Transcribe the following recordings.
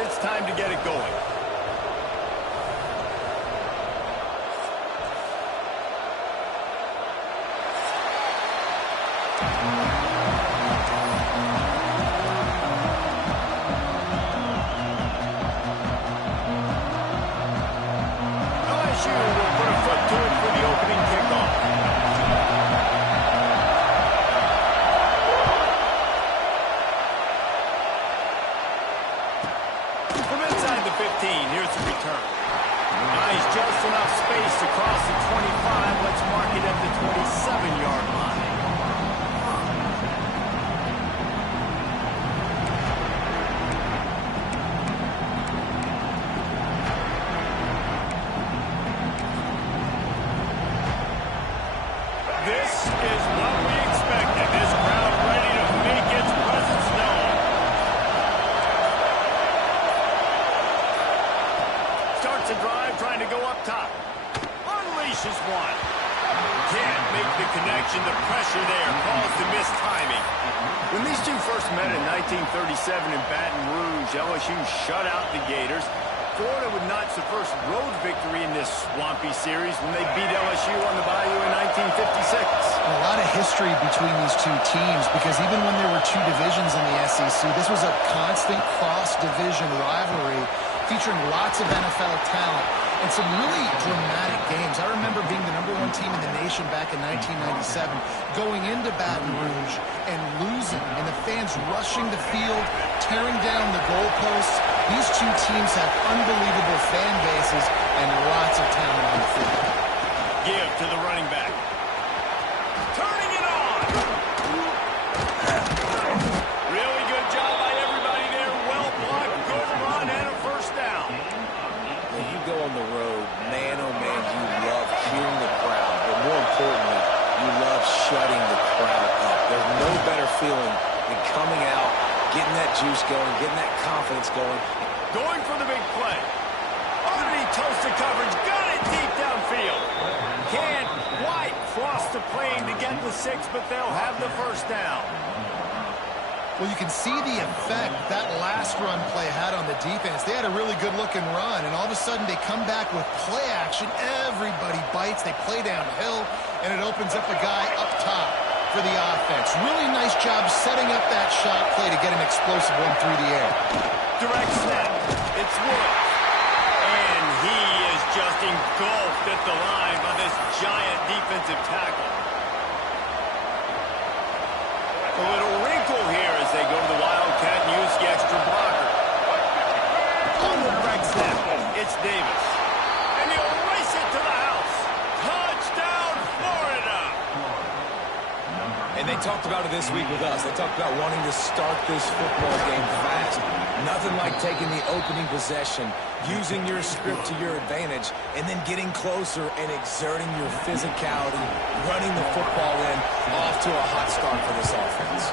it's time to get it going. LSU will put a foot to it for the opening kickoff. From inside the 15, here's the return. Nice, just enough space to cross the 25. Let's mark it at the 27-yard line. This is what we expected. This crowd ready to make its presence known. Starts a drive trying to go up top. Unleashes one. Can't make the connection. The pressure there caused the missed timing. When these two first met in 1937 in Baton Rouge, LSU shut out the Gators. Florida would notch the first road victory in this swampy series when they beat LSU on the Bayou in 1956. A lot of history between these two teams because even when there were two divisions in the SEC, this was a constant cross-division rivalry featuring lots of NFL talent and some really dramatic games. I remember being the #1 team in the nation back in 1997, going into Baton Rouge and losing, and the fans rushing the field, tearing down the goalposts. These two teams have unbelievable fan bases and lots of talent on the field. Give to the running back. Turning it on. Really good job by everybody there. Well blocked, good run, and a first down. When you go on the road, man, oh man, you love hearing the crowd. But more importantly, you love shutting the crowd up. There's no better feeling than coming out, getting that juice going, getting that confidence going. Going for the big play. Underneath toasted coverage. Got it deep downfield. Can't quite cross the plane to get the 6, but they'll have the first down. Well, you can see the effect that last run play had on the defense. They had a really good-looking run, and all of a sudden they come back with play action. Everybody bites. They play downhill, and it opens up a guy up top for the offense. Really nice job setting up that shot play to get an explosive one through the air. Direct snap. It's Woods. And he is just engulfed at the line by this giant defensive tackle. A little wrinkle here as they go to the Wildcat and use the extra blocker. On the direct snap, it's Davis. And he'll race it to the house. Touchdown, Florida! And they talked about it this week with us. They talked about wanting to start this football game fast. Nothing like taking the opening possession, using your script to your advantage, and then getting closer and exerting your physicality, running the football in, off to a hot start for this offense.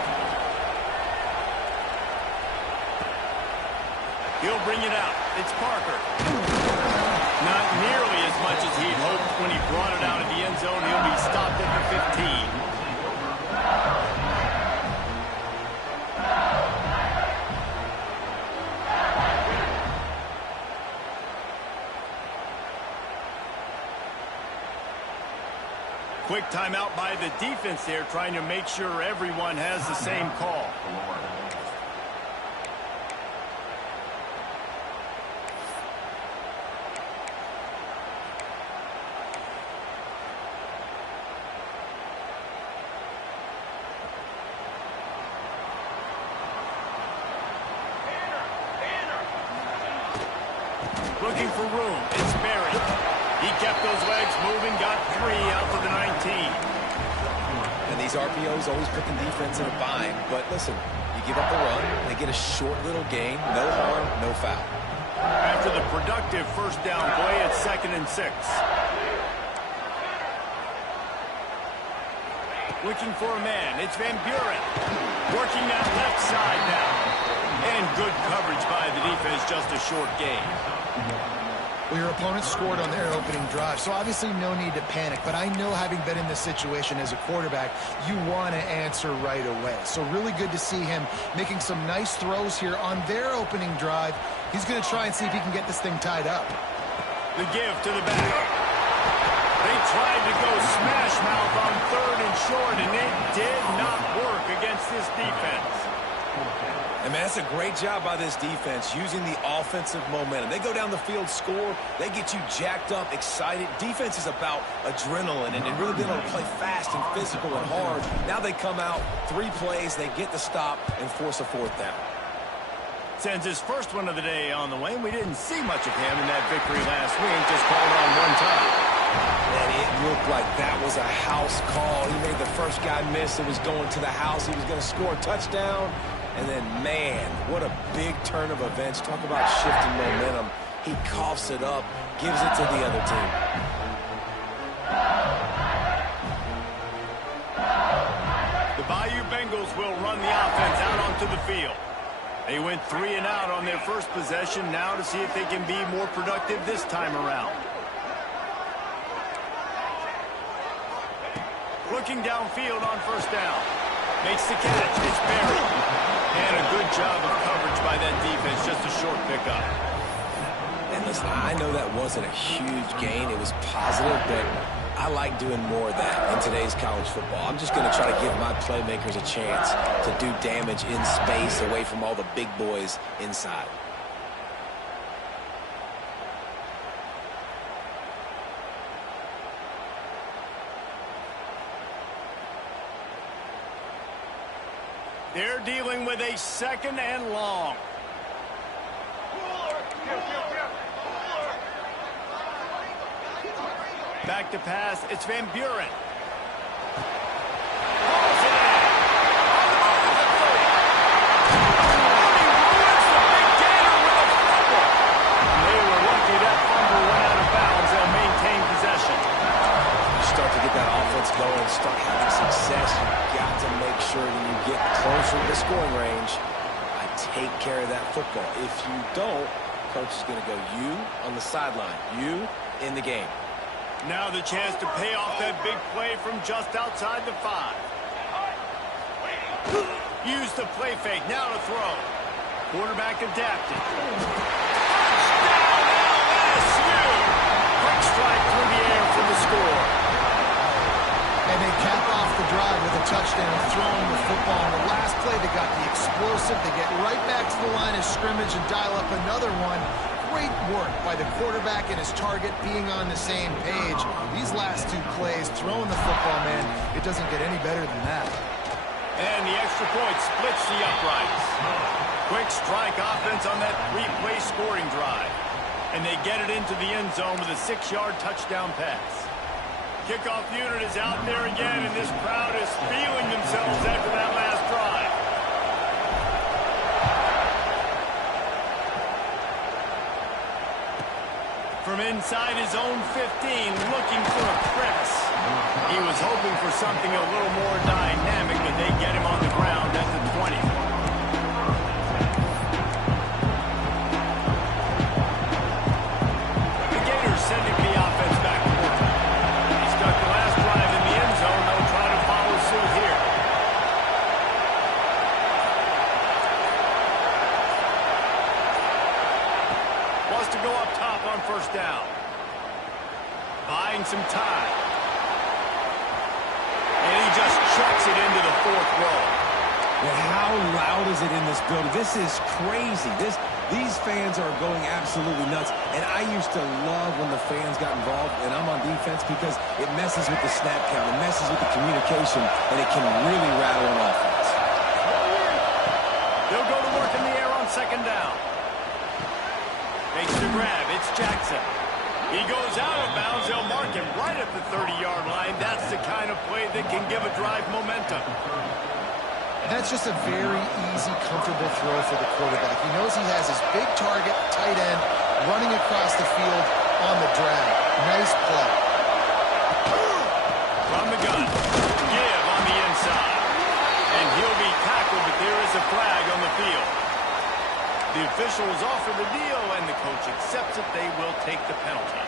He'll bring it out. It's Parker. Not nearly as much as he'd hoped when he brought it out of the end zone. He'll be stopped at the 15. Quick timeout by the defense there, trying to make sure everyone has the same call. Looking for room. It's Barry. He kept those legs moving, got 3 out to the 19. And these RPOs always put the defense in a bind. But listen, you give up a run, they get a short little gain, no harm, no foul. After the productive first down play, it's 2nd and 6. Looking for a man. It's Van Buren. Working that left side now. And good coverage by the defense, just a short gain. Well, your opponent scored on their opening drive, so obviously no need to panic. But I know, having been in this situation as a quarterback, you want to answer right away. So really good to see him making some nice throws here on their opening drive. He's going to try and see if he can get this thing tied up. The give to the back. They tried to go smash mouth on 3rd and short, and it did not work against this defense. And, man, that's a great job by this defense, using the offensive momentum. They go down the field, score, they get you jacked up, excited. Defense is about adrenaline and really being able to play fast and physical and hard. Now they come out, 3 plays, they get the stop and force a 4th down. Sends his first one of the day on the way. We didn't see much of him in that victory last week, just called on 1 time. And it looked like that was a house call. He made the first guy miss. It was going to the house. He was going to score a touchdown. And then, man, what a big turn of events. Talk about shifting momentum. He coughs it up, gives it to the other team. The Bayou Bengals will run the offense out onto the field. They went 3 and out on their first possession, now to see if they can be more productive this time around. Looking downfield on 1st down. Makes the catch. It's buried. And a good job of coverage by that defense. Just a short pickup. And listen, I know that wasn't a huge gain. It was positive, but I like doing more of that in today's college football. I'm just going to try to give my playmakers a chance to do damage in space away from all the big boys inside. They're dealing with a 2nd and long. Back to pass. It's Van Buren. Pulls it in. On the move at 30. They were lucky that fumble went out of bounds. They'll maintain possession. You start to get that offense going, start having success. You've got to make sure when you get closer to the scoring range, I take care of that football. If you don't, coach is going to go, you on the sideline, you in the game. Now the chance to pay off that big play from just outside the 5. Use the play fake. Now to throw. Quarterback adapted. Touchdown LSU! Quick strike through the air for the score. And they cap off the drive with a touchdown, throwing the football. On the last play, they got the explosive. They get right back to the line of scrimmage and dial up another one. Great work by the quarterback and his target being on the same page. These last 2 plays, throwing the football, man, it doesn't get any better than that. And the extra point splits the uprights. Quick strike offense on that 3-play scoring drive. And they get it into the end zone with a 6-yard touchdown pass. Kickoff unit is out there again, and this crowd is feeling themselves after that last drive. From inside his own 15, looking for a press. He was hoping for something a little more dynamic, but they get him on the ground at the 20. The Gators sending the offense back to work. He stuck the last drive in the end zone. They'll try to follow suit here. Wants to go up top on 1st down. Buying some time. And he just chucks it into the 4th row. Well, how loud is it in this building? This is crazy. These fans are going absolutely nuts. And I used to love when the fans got involved, and I'm on defense, because it messes with the snap count, it messes with the communication, and it can really rattle an offense. They'll go to work in the air on 2nd down. Makes the grab. It's Jackson. He goes out of bounds. They'll mark him right at the 30-yard line. That's the kind of play that can give a drive momentum. That's just a very easy, comfortable throw for the quarterback. He knows he has his big target, tight end, running across the field on the drag. Nice play. From the gun. Give on the inside. And he'll be tackled, but there is a flag on the field. The officials offer the deal, and the coach accepts it. They will take the penalty.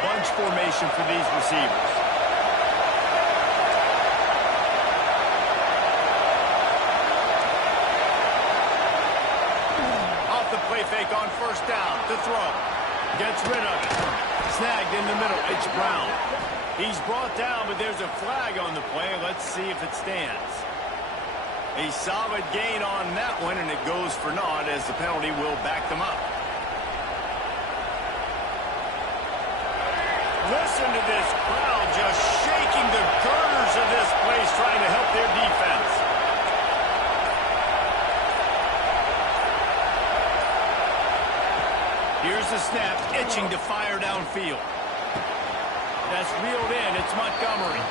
Bunch formation for these receivers. Off the play fake on first down. To throw. Gets rid of it. Snagged in the middle. It's Brown. He's brought down, but there's a flag on the play. Let's see if it stands. A solid gain on that one, and it goes for naught as the penalty will back them up. Listen to this crowd just shaking the girders of this place, trying to help their defense. Here's the snap, itching to fire downfield. That's reeled in. It's Montgomery.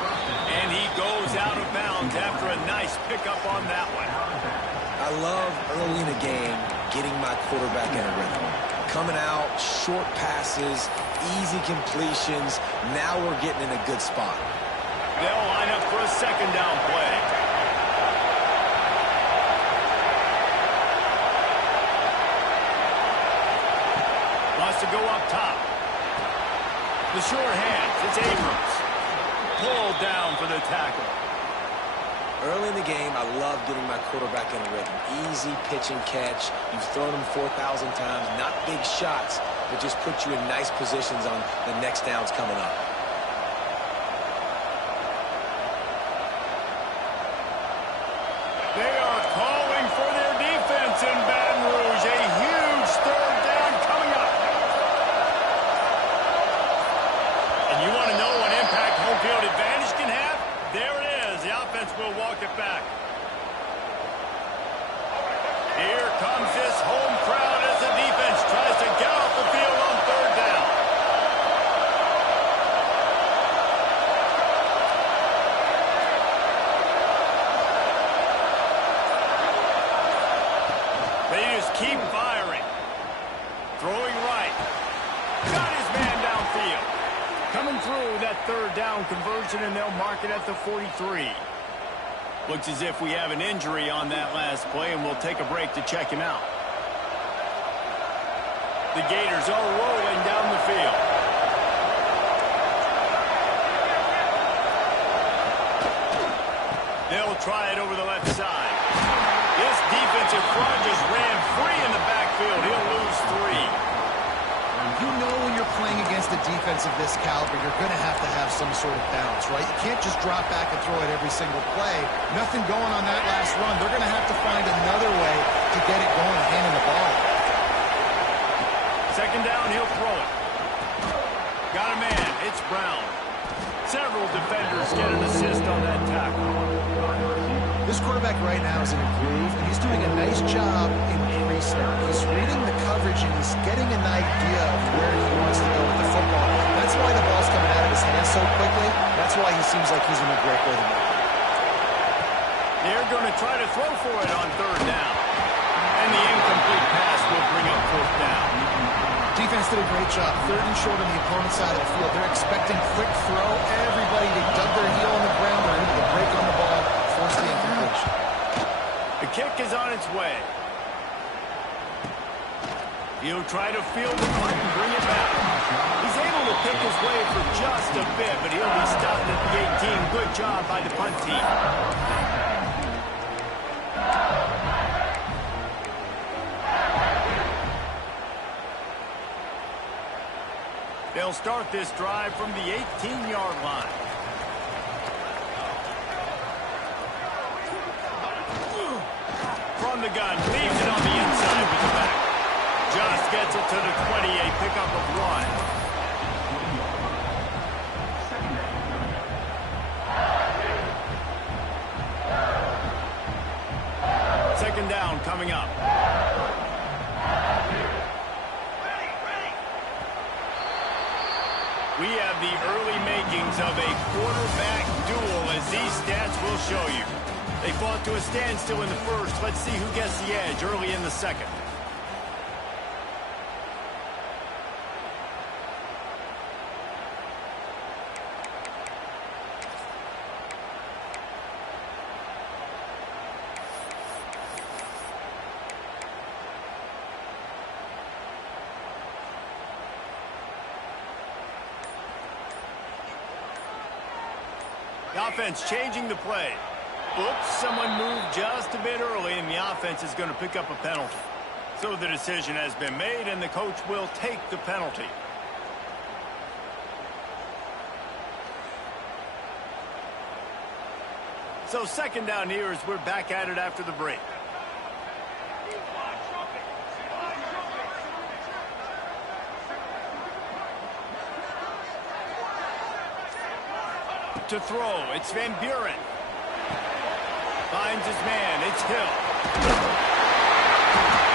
And he goes out of bounds after a nice pickup on that one. I love early in the game getting my quarterback in a rhythm. Coming out, short passes, easy completions. Now we're getting in a good spot. They'll line up for a second down play. Wants to go up top. The short hands, it's Abrams. Pulled down for the tackle. Early in the game, I love getting my quarterback in a rhythm. Easy pitch and catch. You've thrown them 4,000 times. Not big shots, but just put you in nice positions on the next downs coming up. They are calling for their defense in Baton Rouge. A huge third down coming up. And you want to know what impact home field advantage can have? There it is. The offense will walk it back. Here comes this home crowd as the defense tries to get off the field on third down. They just keep firing. Throwing right. Got his man downfield. Coming through that third down conversion, and they'll mark it at the 43. Looks as if we have an injury on that last play, and we'll take a break to check him out. The Gators are rolling down the field. They'll try it over the left side. This defensive front just ran free in the backfield. He'll lose 3. You know when you're playing against a defense of this caliber, you're going to have some sort of balance, right? You can't just drop back and throw it every single play. Nothing going on that last run. They're going to have to find another way to get it going, handing the ball. Second down, he'll throw it. Got a man. It's Brown. Several defenders get an assist on that tackle. This quarterback right now is in a groove, and he's doing a nice job in pre-snap. He's reading the coverage, and he's getting an idea of where he wants to go with the football. That's why the ball's coming out of his hands so quickly. That's why he seems like he's in a great rhythm. They're going to try to throw for it on third down. And the incomplete pass will bring up fourth down. Defense did a great job. Third and short on the opponent's side of the field. They're expecting quick throw. Everybody, they dug their heel on the ground. They're able to break on the ball, force the incompletion. The kick is on its way. He'll try to field the punt and bring it back. He's able to pick his way for just a bit, but he'll be stopped at the 18. Good job by the punt team. They'll start this drive from the 18-yard line. From the gun, leaves it on the inside with the back. Just gets it to the 20, a pickup of 1. Second down coming up. We have the early makings of a quarterback duel, as these stats will show you. They fought to a standstill in the first. Let's see who gets the edge early in the second. The offense changing the play. Oops, someone moved just a bit early, and the offense is going to pick up a penalty. So the decision has been made, and the coach will take the penalty. So second down here as we're back at it after the break. To throw, it's Van Buren. Finds his man, it's Hill.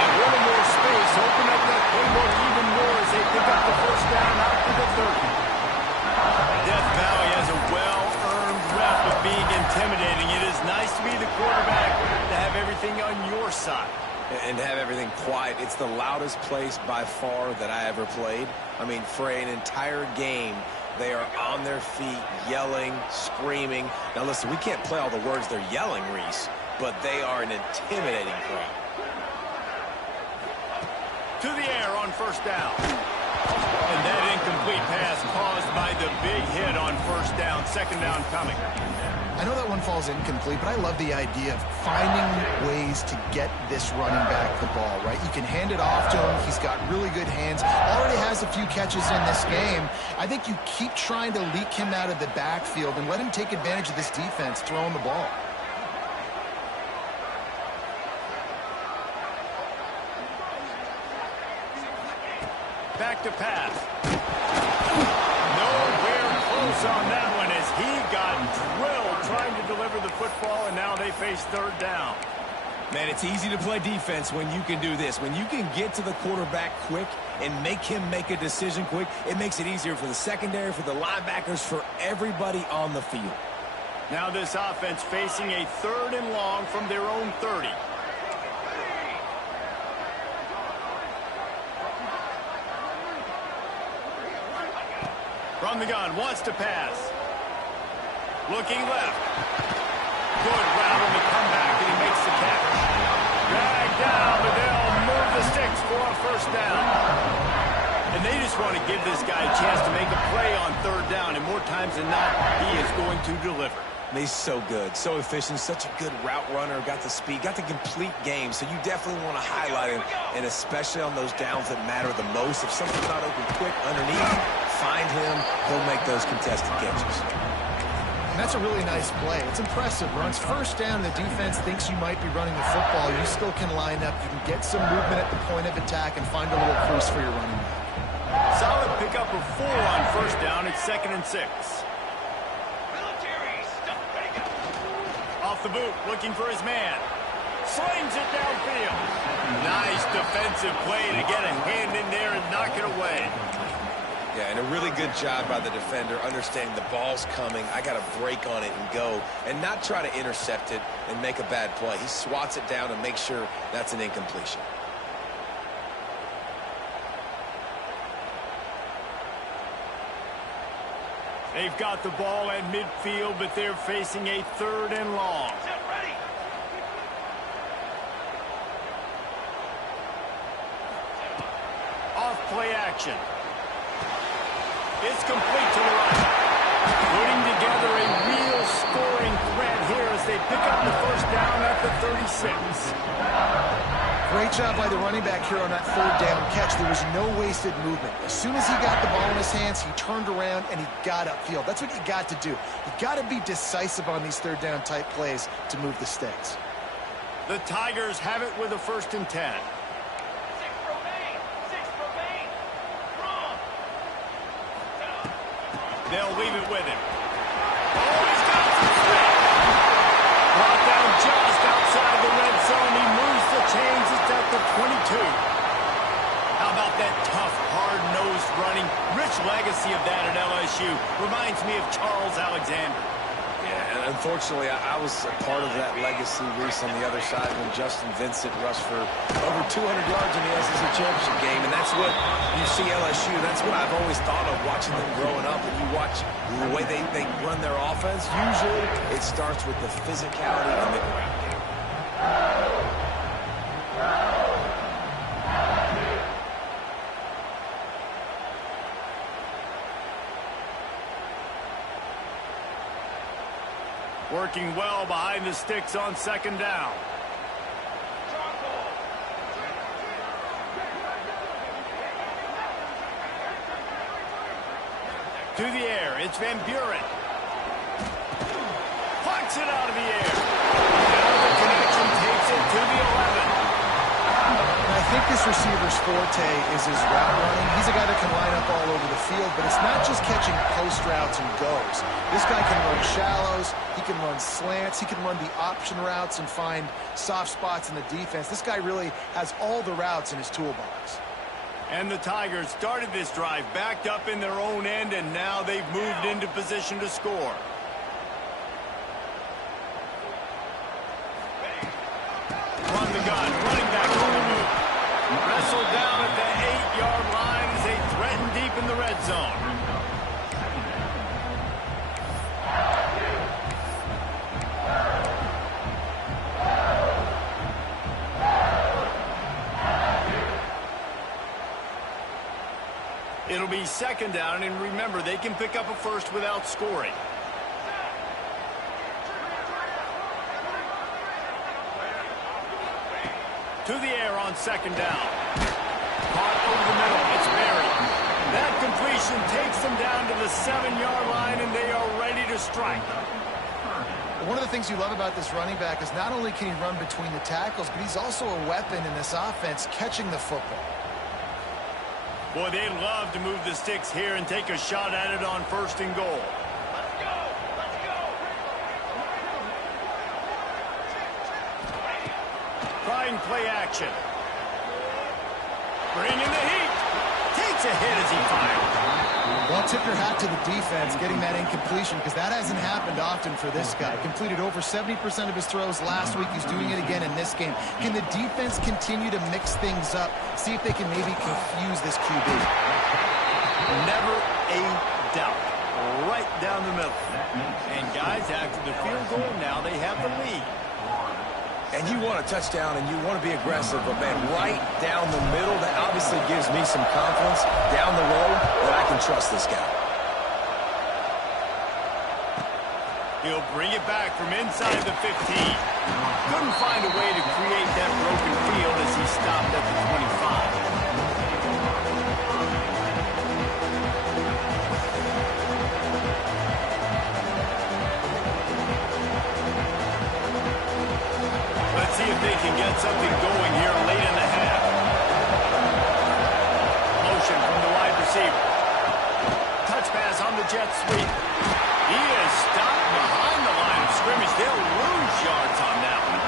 And a little more space, open up that playbook even more as they pick up the first down out to the 30. Death Valley has a well-earned rep of being intimidating. It is nice to be the quarterback, to have everything on your side. And have everything quiet. It's the loudest place by far that I ever played. I mean, for an entire game, they are on their feet, yelling, screaming. Now, listen, we can't play all the words they're yelling, Reese, but they are an intimidating crowd. To the air on first down. And that incomplete pass caused by the big hit on first down. Second down coming. I know that one falls incomplete, but I love the idea of finding ways to get this running back the ball, right? You can hand it off to him. He's got really good hands. Already has a few catches in this game. I think you keep trying to leak him out of the backfield and let him take advantage of this defense throwing the ball. Back to pass. Nowhere close on that one as he got drilled trying to deliver the football, and now they face third down. Man, it's easy to play defense when you can do this. When you can get to the quarterback quick and make him make a decision quick, it makes it easier for the secondary, for the linebackers, for everybody on the field. Now this offense facing a third and long from their own 30. From the gun, wants to pass. Looking left. Good route on the comeback, and he makes the catch. Dragged down, but they'll move the sticks for a first down. And they just want to give this guy a chance to make a play on third down, and more times than not, he is going to deliver. And he's so good, so efficient, such a good route runner, got the speed, got the complete game, so you definitely want to highlight him, and especially on those downs that matter the most. If something's not open quick underneath, find him, he'll make those contested catches. And that's a really nice play. It's impressive. Runs first down, the defense thinks you might be running the football. You still can line up. You can get some movement at the point of attack and find a little crease for your running back. Solid pickup of 4 on first down. It's 2nd and 6. Off the boot, looking for his man. Slings it downfield. Nice defensive play to get a hand in there and knock it away. Yeah, and a really good job by the defender, understanding the ball's coming. I got to break on it and go, and not try to intercept it and make a bad play. He swats it down and makes sure that's an incompletion. They've got the ball at midfield, but they're facing a third and long. Off play action. It's complete to the right. Putting together a real scoring threat here as they pick up the first down at the 36. Great job by the running back here on that third down catch. There was no wasted movement. As soon as he got the ball in his hands, he turned around and he got upfield. That's what you got to do. You got to be decisive on these third down type plays to move the sticks. The Tigers have it with a 1st and 10. They'll leave it with him. Oh, he's got some speed. Brought down just outside the red zone. He moves the chains. It's at the 22. How about that tough, hard-nosed running? Rich legacy of that at LSU. Reminds me of Charles Alexander. Yeah, and unfortunately, I was a part of that legacy, Reese, on the other side when Justin Vincent rushed for over 200 yards in the SEC championship game, and that's what you see LSU. That's what I've always thought of watching them growing up. And you watch the way they run their offense, usually it starts with the physicality and the ground game. Working well behind the sticks on second down. To the air, it's Van Buren. Punts it out of the air. Now the connection takes it to the 11. And I think this receiver's forte is his route running. He's a guy that can line up all over the field, but it's not just catching post routes and goes. This guy can run shallows, he can run slants, he can run the option routes and find soft spots in the defense. This guy really has all the routes in his toolbox. And the Tigers started this drive backed up in their own end, and now they've moved into position to score. Run the gun, running back on the move. Wrestled down at the 8-yard line as they threaten deep in the red zone. It'll be second down, and remember, they can pick up a first without scoring. To the air on second down. Caught over the middle. It's buried. That completion takes them down to the 7-yard line, and they are ready to strike. One of the things you love about this running back is not only can he run between the tackles, but he's also a weapon in this offense catching the football. Boy, they'd love to move the sticks here and take a shot at it on first and goal. Let's go! Let's go! Trying play action. Bringing the heat. Takes a hit as he fires. Well, tip your hat to the defense getting that incompletion, because that hasn't happened often for this guy. Completed over 70% of his throws last week. He's doing it again in this game. Can the defense continue to mix things up? See if they can maybe confuse this QB. Never a doubt. Right down the middle. And guys, after the field goal, now they have the lead. And you want a touchdown and you want to be aggressive, but man, right down the middle, that obviously gives me some confidence down the road that I can trust this guy. He'll bring it back from inside the 15. Couldn't find a way to create that broken field as he stopped at the 25. Let's see if they can get something going here late in the half. Motion from the wide receiver. Touch pass on the jet sweep. He is stopped behind the line of scrimmage. They'll lose yards on that one.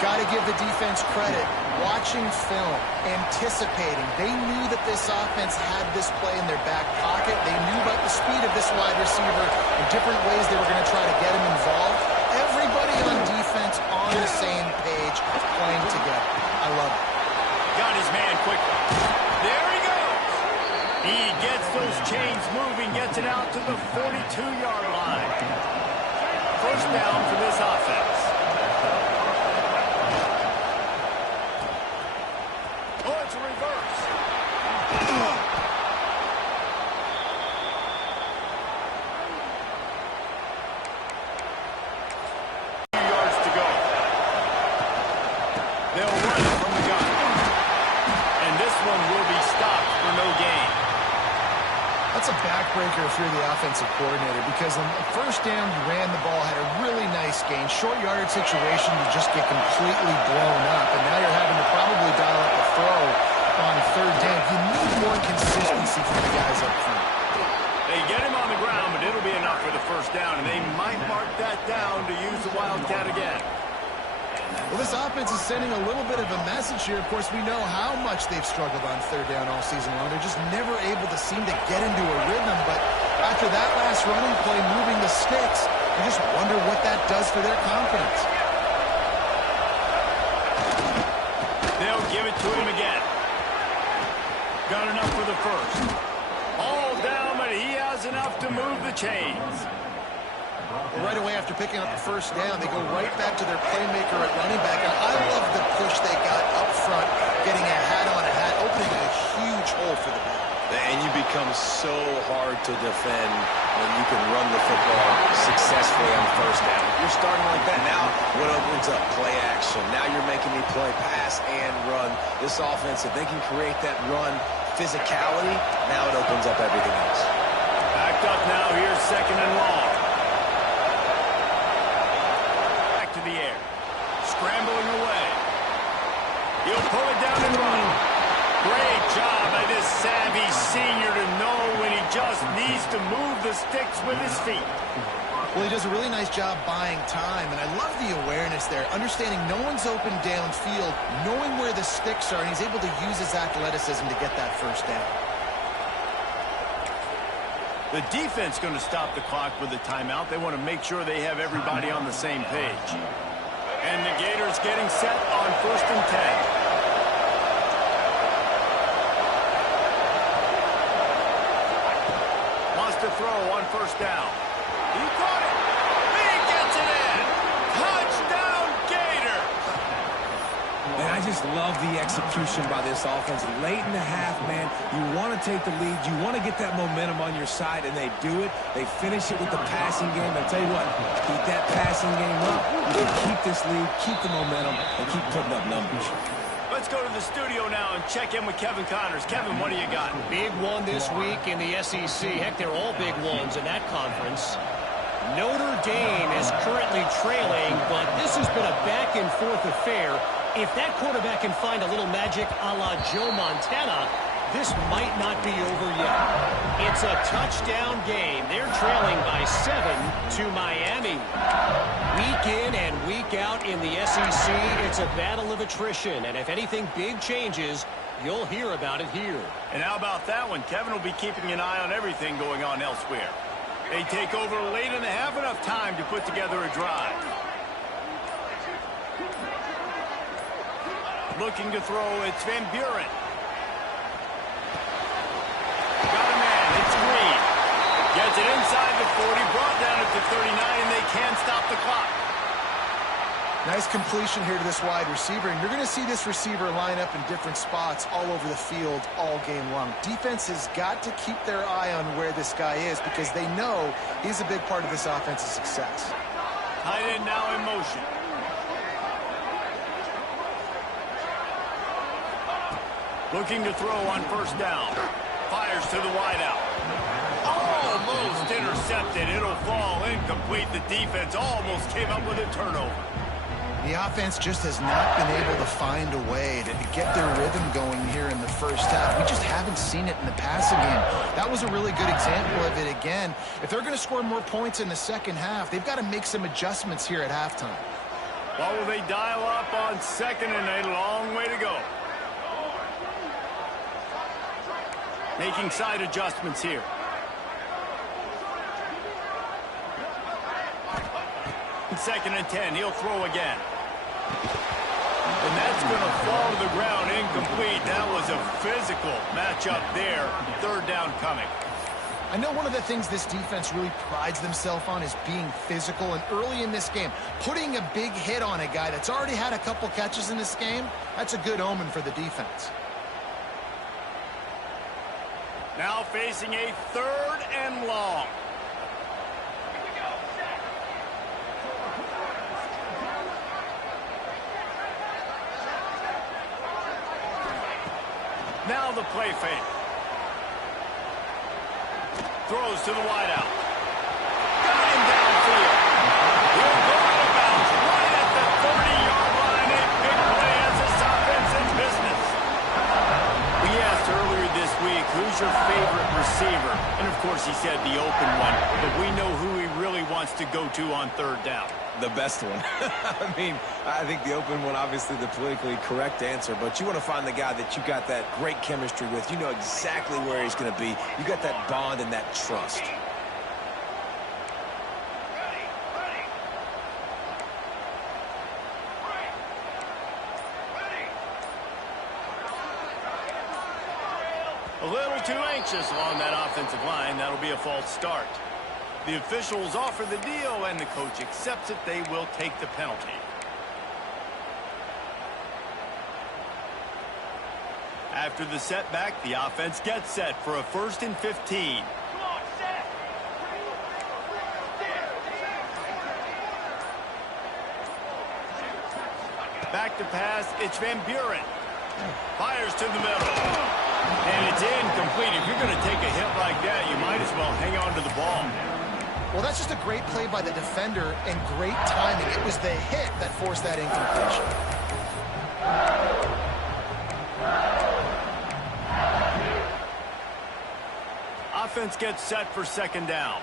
Got to give the defense credit. Watching film, anticipating. They knew that this offense had this play in their back pocket. They knew about the speed of this wide receiver and different ways they were going to try to get him involved. Everybody on defense on the same page, playing together. I love it. Got his man quickly. There he goes. He gets those chains moving, gets it out to the 42-yard line. First down for this offense. Oh, it's a reverse. They'll run it from the gun. And this one will be stopped for no gain. That's a backbreaker if you're the offensive coordinator, because on the first down, you ran the ball, had a really nice gain. Short yardage situation, you just get completely blown up. And now you're having to probably dial up a throw on third down. You need more consistency from the guys up front. They get him on the ground, but it'll be enough for the first down. And they might mark that down to use the Wildcat again. Well, this offense is sending a little bit of a message here. Of course, we know how much they've struggled on third down all season long. They're just never able to seem to get into a rhythm. But after that last running play, moving the sticks, you just wonder what that does for their confidence. They'll give it to him again. Got enough for the first. All down, but he has enough to move the chains. Right away after picking up the first down, they go right back to their playmaker at running back. And I love the push they got up front, getting a hat on a hat, opening a huge hole for the back. And you become so hard to defend when you can run the football successfully on first down. You're starting like that. Now, what opens up? Play action. Now you're making me play pass and run. This offense, if they can create that run physicality, now it opens up everything else. Backed up now. Here's second and long. Back to the air. Scrambling away. He'll pull it down and run. Great job by this savvy senior to know when he just needs to move the sticks with his feet. Well, he does a really nice job buying time, and I love the awareness there, understanding no one's open downfield, knowing where the sticks are, and he's able to use his athleticism to get that first down. The defense going to stop the clock with a timeout. They want to make sure they have everybody on the same page. And the Gators getting set on 1st and 10. To throw on first down. He caught it. He gets it in. Touchdown, Gators. Man, I just love the execution by this offense. Late in the half, man, you want to take the lead. You want to get that momentum on your side, and they do it. They finish it with the passing game. I tell you what, keep that passing game up. You can keep this lead, keep the momentum, and keep putting up numbers. Let's go to the studio now and check in with Kevin Connors. Kevin, what do you got? Big one this week in the SEC. Heck, they're all big ones in that conference. Notre Dame is currently trailing, but this has been a back-and-forth affair. If that quarterback can find a little magic a la Joe Montana, this might not be over yet. It's a touchdown game. They're trailing by 7 to Miami. Week in and week out in the SEC, it's a battle of attrition. And if anything big changes, you'll hear about it here. And how about that one? Kevin will be keeping an eye on everything going on elsewhere. They take over late and have enough time to put together a drive. Looking to throw, it's Van Buren. Got a man, it's Green. Gets it inside the 40, brought down at the 39, and they can stop the clock. Nice completion here to this wide receiver, and you're going to see this receiver line up in different spots all over the field all game long. Defense has got to keep their eye on where this guy is because they know he's a big part of this offense's success. Tight end now in motion. Looking to throw on first down. Fires to the wideout. Almost intercepted. It'll fall incomplete. The defense almost came up with a turnover. The offense just has not been able to find a way to get their rhythm going here in the first half. We just haven't seen it in the passing game. That was a really good example of it again. If they're going to score more points in the second half, they've got to make some adjustments here at halftime. Well, will they dial up on second and a long way to go? Making side adjustments here. Second and 10, he'll throw again. And that's going to fall to the ground incomplete. That was a physical matchup there. Third down coming. I know one of the things this defense really prides themselves on is being physical, and early in this game, putting a big hit on a guy that's already had a couple catches in this game, that's a good omen for the defense. Now facing a third and long. Now the play fake. Throws to the wideout. Got him downfield. He'll go out of bounds right at the 30-yard line. A big play as this offense in business. We asked earlier this week, who's your favorite receiver? And, of course, he said the open one. But we know who he really wants to go to on third down. The best one. I mean, I think the open one, obviously the politically correct answer, but you want to find the guy that you got that great chemistry with. You know exactly where he's going to be. You got that bond and that trust. A little too anxious along that offensive line. That'll be a false start. The officials offer the deal, and the coach accepts it. They will take the penalty. After the setback, the offense gets set for a 1st and 15. Back to pass, it's Van Buren. Fires to the middle. And it's incomplete. If you're going to take a hit like that, you might as well hang on to the ball. Well, that's just a great play by the defender and great timing. It was the hit that forced that incompletion. Offense gets set for 2nd down.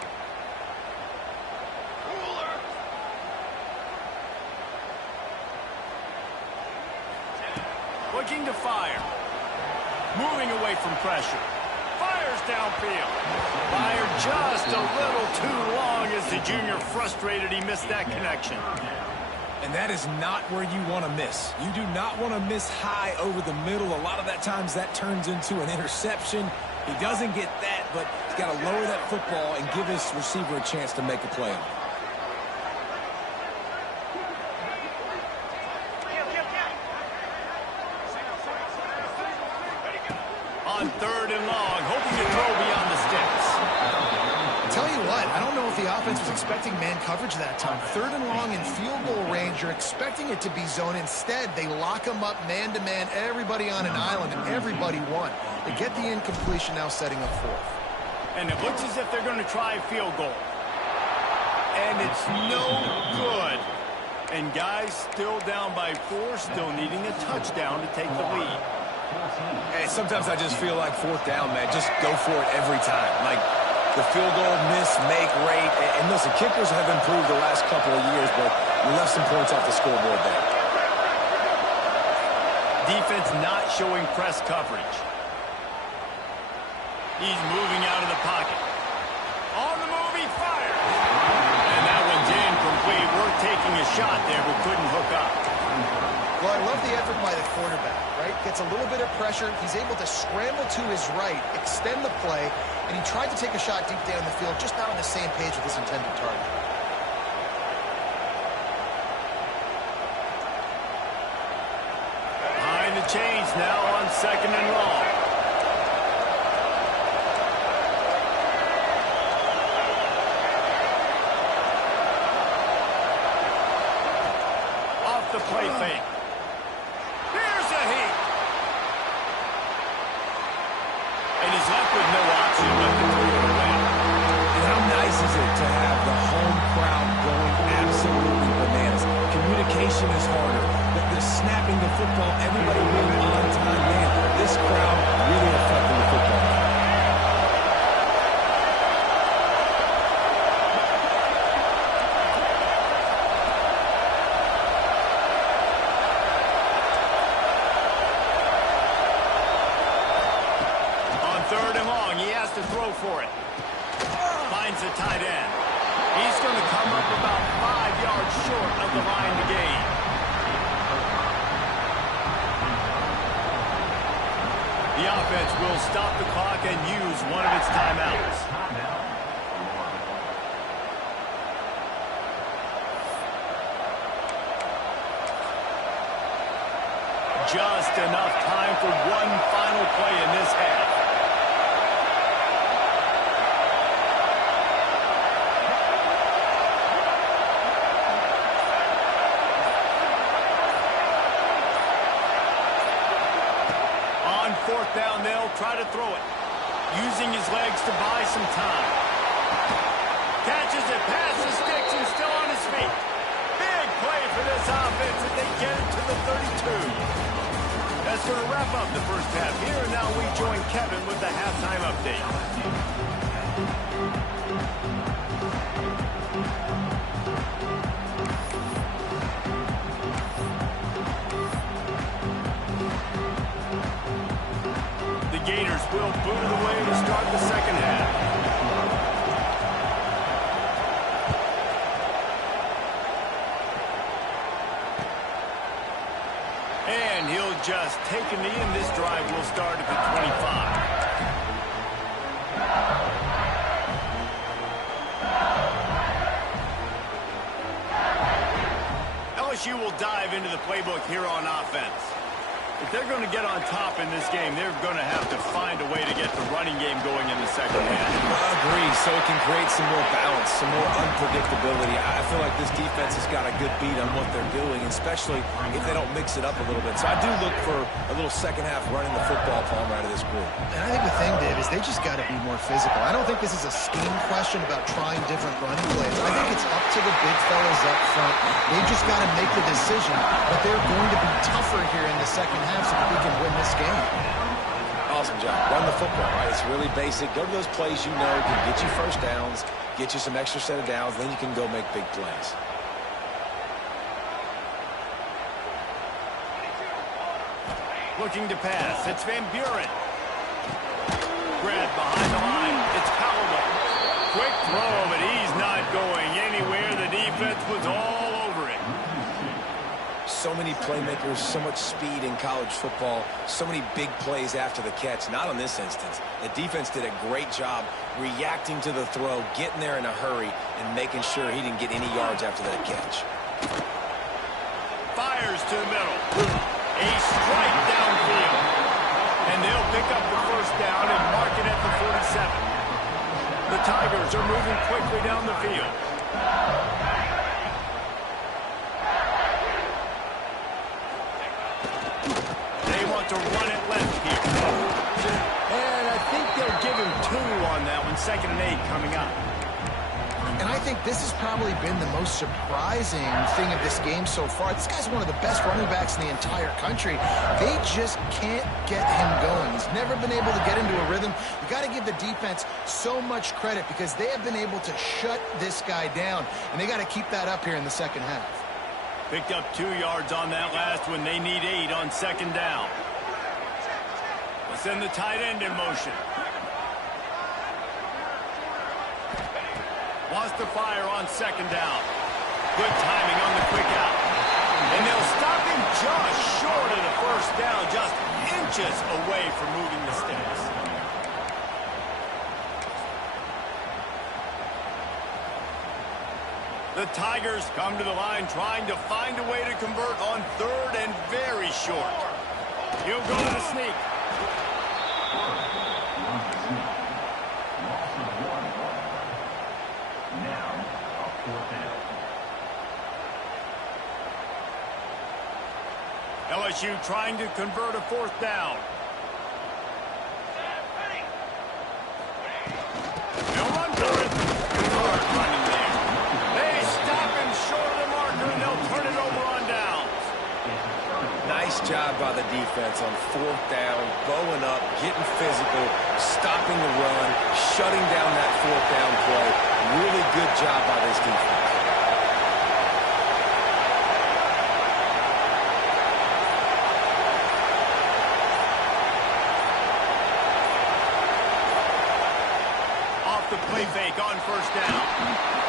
Looking to fire. Moving away from pressure. Fires downfield. Fired just a little too long as the junior frustrated he missed that connection. And that is not where you want to miss. You do not want to miss high over the middle. A lot of that times that turns into an interception. He doesn't get that, but he's got to lower that football and give his receiver a chance to make a play on it. On 3rd and long, hoping to throw beyond the sticks. Tell you what, I don't know if the offense was expecting man coverage that time. 3rd and long in field goal range, you're expecting it to be zone. Instead, they lock them up man-to-man, everybody on an island, and everybody won. They get the incompletion, now setting up 4th. And it looks as if they're going to try a field goal. And it's no good. And guys still down by 4, still needing a touchdown to take the lead. Hey, sometimes I just feel like 4th down, man. Just go for it every time. Like the field goal miss, make rate. And listen, kickers have improved the last couple of years, but we left some points off the scoreboard there. Defense not showing press coverage. He's moving out of the pocket. On the move, he fires. And that one's incomplete. We're taking a shot there, but couldn't hook up. Well, I love the effort by the quarterback, right? Gets a little bit of pressure. He's able to scramble to his right, extend the play, and he tried to take a shot deep down the field, just not on the same page with his intended target. Behind the chains now on 2nd and long. Off the play fake. Here's a heat. And he's left with no option but to throw it away. And how nice is it to have the home crowd going absolutely bananas? Communication is harder. The snapping the football, everybody being on time, man. This crowd really affecting the football. On 3rd and long, he has to throw for it. Finds the tight end. He's going to come up about 5 yards short of the line to gain. The offense will stop the clock and use one of its timeouts. Just enough time for one final play in this half. On 4th down, they'll try to throw it. Using his legs to buy some time. Catches it, passes, sticks, and still on his feet. Big play for this offense as they get it to the 32. That's going to wrap up the first half here, and now we join Kevin with the halftime update. The Gators will boot it away to start the second half. And he'll just take a knee, and this drive will start at the 25. LSU will dive into the playbook here on offense. If they're going to get on top in this game, they're going to have to find a way to get the running game going in the second half. I agree, so it can create some more balance, some more unpredictability. I feel like this defense has got a good beat on what they're doing, especially if they don't mix it up a little bit. So I do look for a little second half running the football Palmer out of this group. And I think the thing, Dave, is they just got to be more physical. I don't think this is a scheme question about trying different running plays. I think it's up to the big fellas up front. They've just got to make the decision, but they're going to be tougher here in the second half so that we can win this game. Awesome job. Run the football, right? It's really basic. Go to those plays you know can get you first downs, get you some extra set of downs, then you can go make big plays. Looking to pass. It's Van Buren. Grab behind the line. It's Powell. Quick throw, but he's not going anywhere. The defense was all over it. So many playmakers, so much speed in college football, so many big plays after the catch. Not in this instance. The defense did a great job reacting to the throw, getting there in a hurry, and making sure he didn't get any yards after that catch. Fires to the middle. A strike downfield. And they'll pick up the first down and mark it at the 47. The Tigers are moving quickly down the field. They want to run it left here. And I think they'll give him 2 on that one. 2nd and 8 coming up. And I think this has probably been the most surprising thing of this game so far. This guy's one of the best running backs in the entire country. They just can't get him going. He's never been able to get into a rhythm. You got to give the defense so much credit because they have been able to shut this guy down, and they got to keep that up here in the second half. Picked up 2 yards on that last one. They need 8 on 2nd down. Let's send the tight end in motion. Wants to fire on 2nd down. Good timing on the quick out. And they'll stop him just short of the first down, just inches away from moving the sticks. The Tigers come to the line trying to find a way to convert on 3rd and very short. He'll go to the sneak. LSU trying to convert a 4th down. They'll run for it. Hard running there. They stop him short of the marker, and they'll turn it over on downs. Nice job by the defense on 4th down, bowing up, getting physical, stopping the run, shutting down that 4th down play. Really good job by this defense. The play fake on 1st down.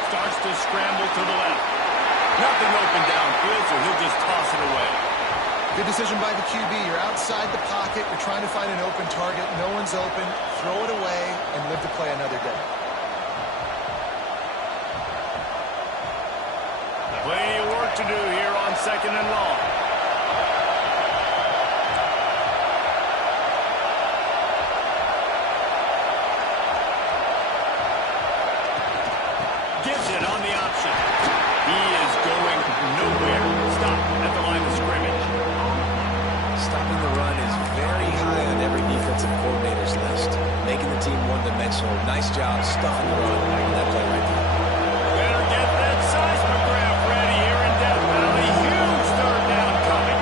Starts to scramble to the left. Nothing open downfield, so he'll just toss it away. Good decision by the QB. You're outside the pocket. You're trying to find an open target. No one's open. Throw it away and live to play another day. Plenty of work to do here on 2nd and long. Gives it on the option. He is going nowhere. Stop at the line of scrimmage. Stopping the run is very high on every defensive coordinator's list. Making the team one-dimensional. Nice job stuffing the run on that play right there. Better get that seismograph ready here in Death Valley. Huge 3rd down coming.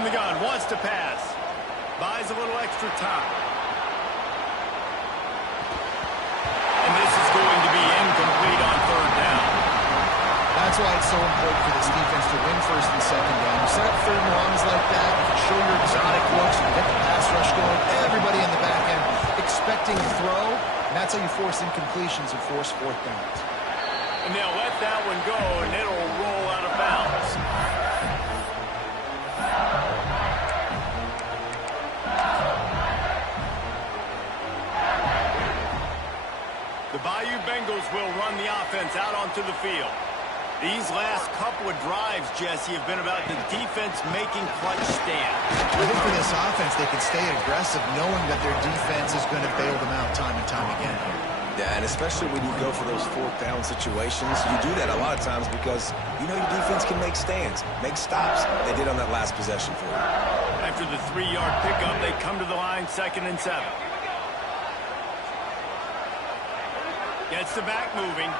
From the gun, wants to pass. Buys a little extra time. And this is going to be incomplete on 3rd down. That's why it's so important for this defense to win 1st and 2nd down. You set up 3rd and longs like that, you can show your exotic looks, you get the pass rush going, everybody in the back end expecting a throw, and that's how you force incompletions and force 4th downs. And they'll let that one go, and it'll roll out of bounds. The Bayou Bengals will run the offense out onto the field. These last couple of drives, Jesse, have been about the defense making clutch stands. I think for this offense, they can stay aggressive knowing that their defense is going to bail them out time and time again here. Yeah, and especially when you go for those fourth down situations, you do that a lot of times because you know your defense can make stands, make stops. They did on that last possession for you. After the 3-yard pickup, they come to the line 2nd and 7. Gets the back moving.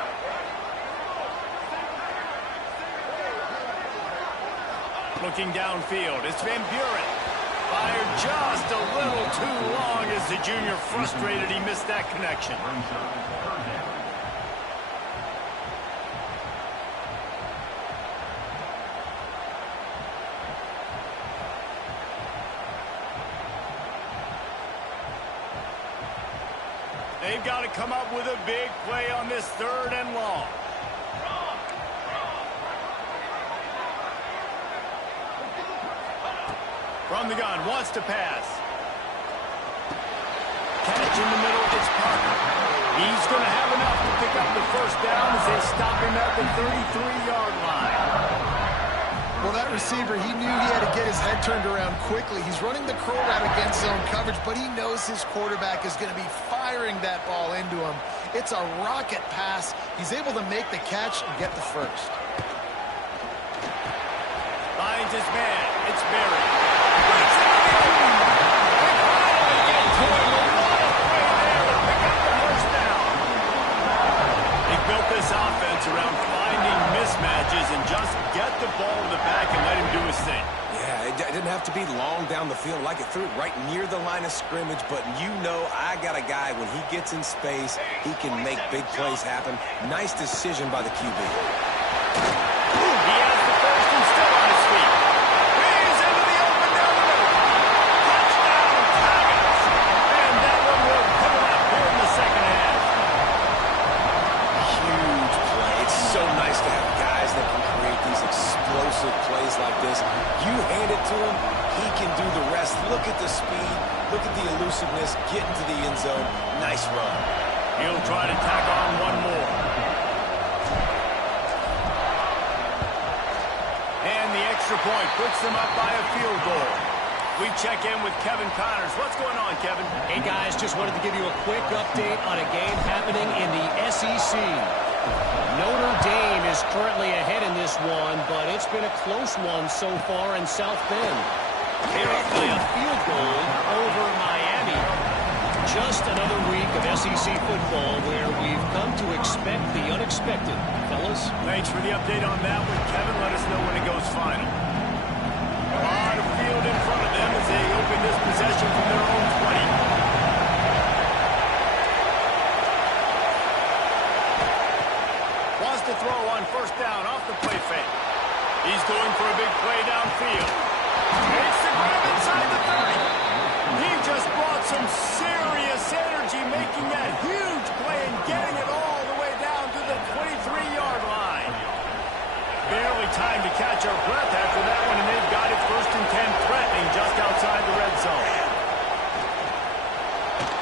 Looking downfield, it's Van Buren. Fired just a little too long as the junior frustrated he missed that connection. They've got to come up with a big play on this 3rd and long. From the gun, wants to pass. Catch in the middle, it's Parker. He's going to have enough to pick up the 1st down as they stop him at the 33-yard line. Well, that receiver, he knew he had to get his head turned around quickly. He's running the curl route against zone coverage, but he knows his quarterback is going to be firing that ball into him. It's a rocket pass. He's able to make the catch and get the 1st. Finds his man. It's Barry. Breaks it in the open. They finally get to him. A lot of play there to pick up the 1st down. They built this offense around finding mismatches and just get the ball to the back and let him do his thing. Yeah, it didn't have to be long down the field. Like it threw it right near the line of scrimmage, but you know I got a guy, when he gets in space, he can make big plays happen. Nice decision by the QB. He has the 1st and still on his feet. He's into the open down the middle. Touchdown, Tigers. And that one will come up here in the 2nd half. Huge play. It's so nice to have guys that can create these explosive plays like this. You hand it to him, he can do the rest. Look at the speed. Look at the elusiveness. Get into the end zone. Nice run. He'll try to tack on one more. And the extra point puts them up by a field goal. We check in with Kevin Connors. What's going on, Kevin? Hey, guys, just wanted to give you a quick update on a game happening in the SEC. Notre Dame is currently ahead in this one, but it's been a close one so far in South Bend. Carried by a field goal over Miami. Just another week of SEC football where we've come to expect the unexpected. Fellas? Thanks for the update on that one, Kevin. Let us know when it goes final. A lot of field in front of them as they open this possession from their own 20. Wants to throw on 1st down off the play fake. He's going for a big play downfield. Makes the grab inside the 30. He just brought some serious energy making that huge play and getting it all the way down to the 23-yard line. Barely time to catch our breath after that one, and they've got it 1st and 10, threatening just outside the red zone.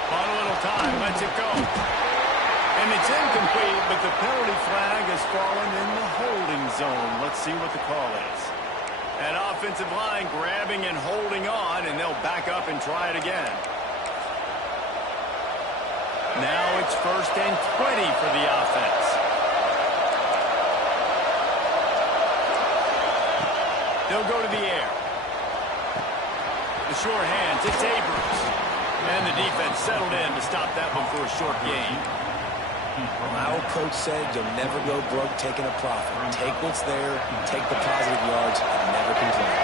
On a little time, lets it go. And it's incomplete, but the penalty flag has fallen in the holding zone. Let's see what the call is. That offensive line grabbing and holding on, and they'll back up and try it again. Now it's 1st and 20 for the offense. They'll go to the air. The short hands, it's Abrams. And the defense settled in to stop that one for a short gain. My old coach said you'll never go broke taking a profit. Take what's there, take the positive yards, and never complain.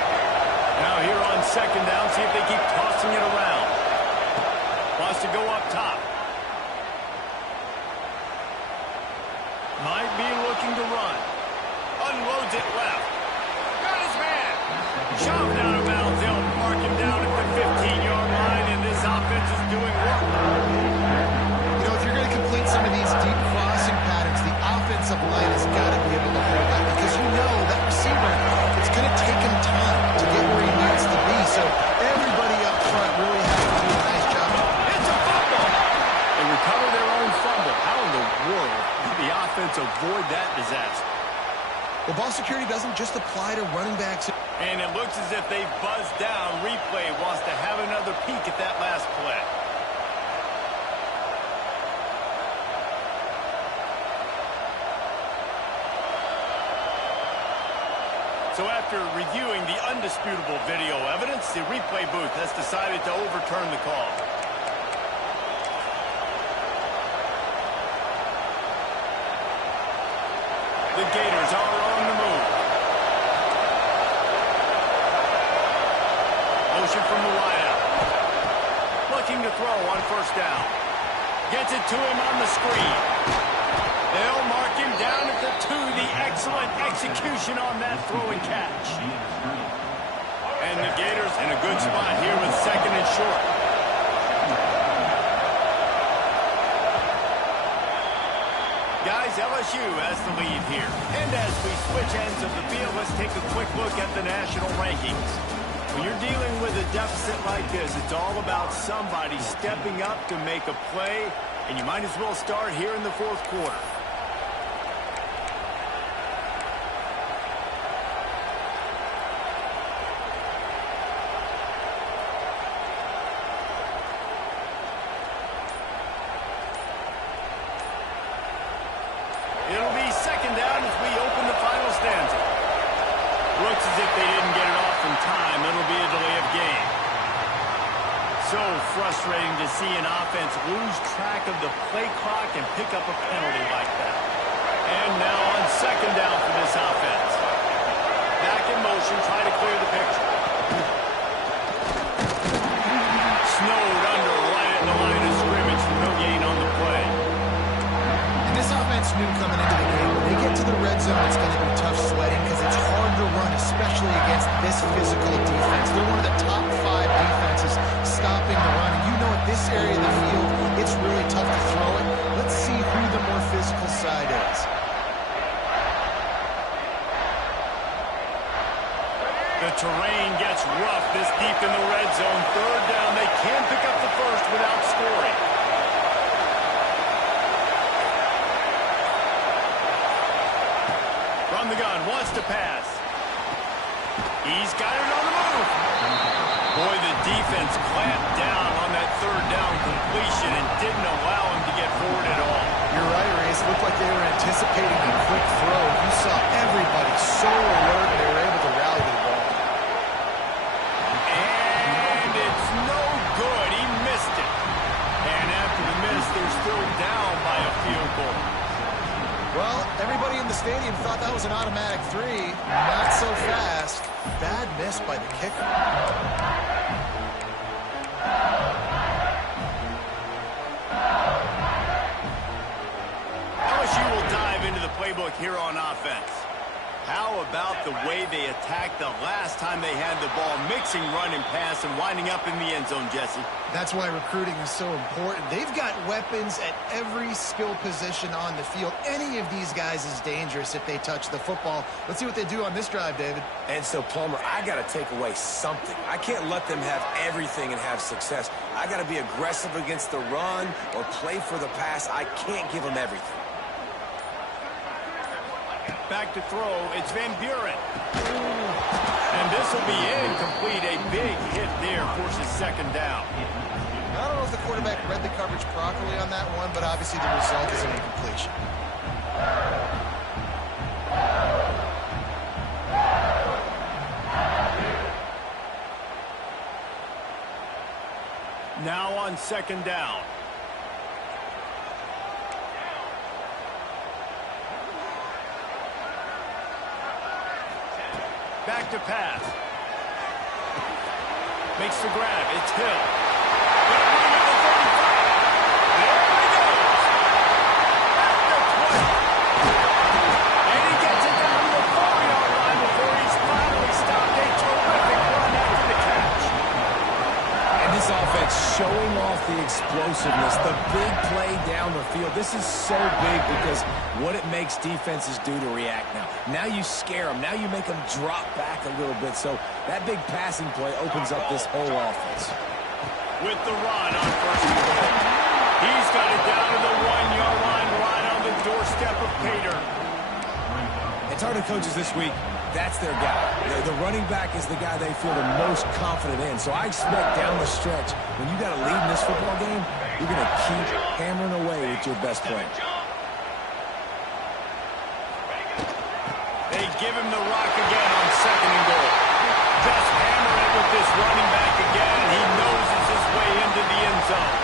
Now here on 2nd down, see if they keep tossing it around. Wants to go up top. Might be looking to run. Unloads it left. Got his man. Shoved out of bounds. They'll mark him down at the 15-yard line, and this offense is doing work. You know, if you're going to complete some of these deep crossing patterns, the offensive line is avoid that disaster. Well, ball security doesn't just apply to running backs. And it looks as if they've buzzed down. Replay wants to have another peek at that last play. So after reviewing the undisputable video evidence, the replay booth has decided to overturn the call. The Gators are on the move. Motion from the wideout. Looking to throw on first down. Gets it to him on the screen. They'll mark him down at the 2. The excellent execution on that throw and catch. And the Gators in a good spot here with second and short. Guys, LSU has the lead here. And as we switch ends of the field, let's take a quick look at the national rankings. When you're dealing with a deficit like this, it's all about somebody stepping up to make a play, and you might as well start here in the fourth quarter. It'll be second down as we open the final stanza. Looks as if they didn't get it off in time. It'll be a delay of game. So frustrating to see an offense lose track of the play clock and pick up a penalty like that. And now on second down for this offense. Back in motion, try to clear the picture. Snowed under right at the line of scrimmage. No gain on the play. This offense knew coming into the game, when they get to the red zone, it's going to be tough sledding because it's hard to run, especially against this physical defense. They're one of the top 5 defenses stopping the run. And you know at this area of the field, it's really tough to throw it. Let's see who the more physical side is. The terrain gets rough this deep in the red zone. Third down, they can pick up the first without scoring. From the gun, wants to pass. He's got it on the move. Boy, the defense clamped down on that third down completion and didn't allow him to get forward at all. You're right, Reese. It looked like they were anticipating a quick throw. You saw everybody so alert, they were able to rally to the ball. And it's no good. He missed it. And after the miss, they're still down by a field goal. Well, everybody in the stadium thought that was an automatic 3. Not so fast. Bad miss by the kicker. LSU will dive into the playbook here on offense. How about the way they attacked the last time they had the ball, mixing run and pass and winding up in the end zone, Jesse? That's why recruiting is so important. They've got weapons at every skill position on the field. Any of these guys is dangerous if they touch the football. Let's see what they do on this drive, David. And so, Plummer, I got to take away something. I can't let them have everything and have success. I got to be aggressive against the run or play for the pass. I can't give them everything. Back to throw, it's Van Buren. And this will be incomplete. A big hit there forces second down. I don't know if the quarterback read the coverage properly on that one, but obviously the result is an incompletion. Now on second down. Back to pass. Makes the grab. It's Hill. There he goes. At the 20. And he gets it down to the 4-yard line before he's finally stopped. A terrific run after the catch. And this offense showing off the explosiveness, the big play down the field. This is so big because what it makes defenses do to react now. Now you scare them. Now you make them drop back a little bit. So that big passing play opens up this whole offense. With the run on first and goal. He's got it down to the 1-yard line right on the doorstep of Pater. talking to coaches this week, that's their guy. The running back is the guy they feel the most confident in. So I expect down the stretch, when you got a lead in this football game, you're going to keep hammering away with your best play. They give him the rock again on 2nd and goal. Just hammer it with this running back again. He noses his way into the end zone.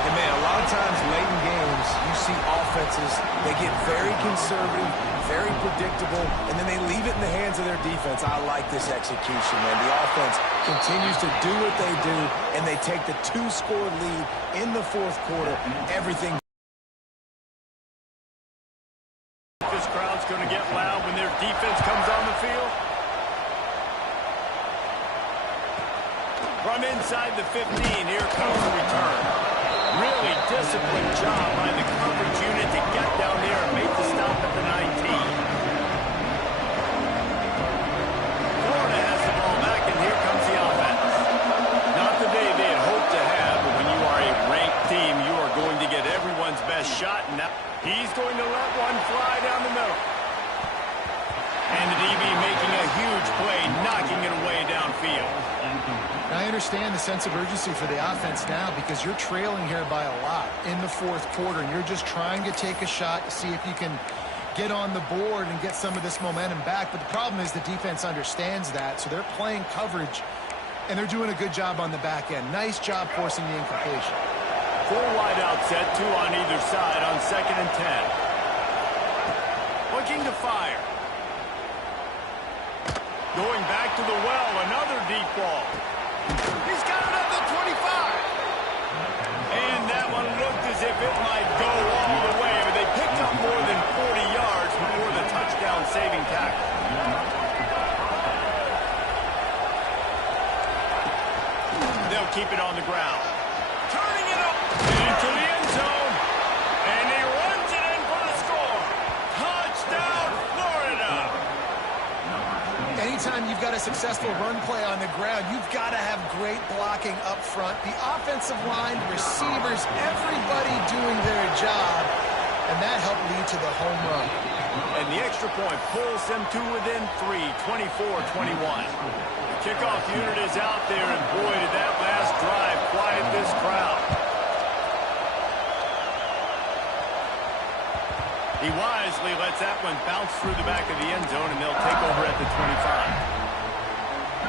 And man, a lot of times late in games, you see offenses, they get very conservative, very predictable, and then they leave it in the hands of their defense. I like this execution, man. The offense continues to do what they do, and they take the 2-score lead in the 4th quarter. Everything. This crowd's going to get loud when their defense comes on the field. From inside the 15, here comes the return. Really disciplined job by the coverage unit to get down there and make the stop at the 19. Florida has the ball back, and here comes the offense. Not the day they had hoped to have, but when you are a ranked team, you are going to get everyone's best shot, and now he's going to let one fly down the middle. And the DB making a huge play, knocking it away downfield. I understand the sense of urgency for the offense now because you're trailing here by a lot in the 4th quarter, and you're just trying to take a shot to see if you can get on the board and get some of this momentum back. But the problem is the defense understands that, so they're playing coverage, and they're doing a good job on the back end. Nice job forcing the incompletion. 4 wide out set, 2 on either side on 2nd and 10. Looking to fire. Going back to the well, another deep ball. He's got it at the 25. And that one looked as if it might go all the way, but they picked up more than 40 yards before the touchdown-saving tackle. They'll keep it on the ground. Turning it up into the end zone. And he runs it in for the score. Touchdown, Florida. Anytime you've got a successful run play on the ground, you've got to have great blocking up front. The offensive line, receivers, everybody doing their job, and that helped lead to the home run. And the extra point pulls them to within 3, 24-21. The kickoff unit is out there, and boy, did that last drive quiet this crowd. He wisely lets that one bounce through the back of the end zone, and they'll take over at the 25.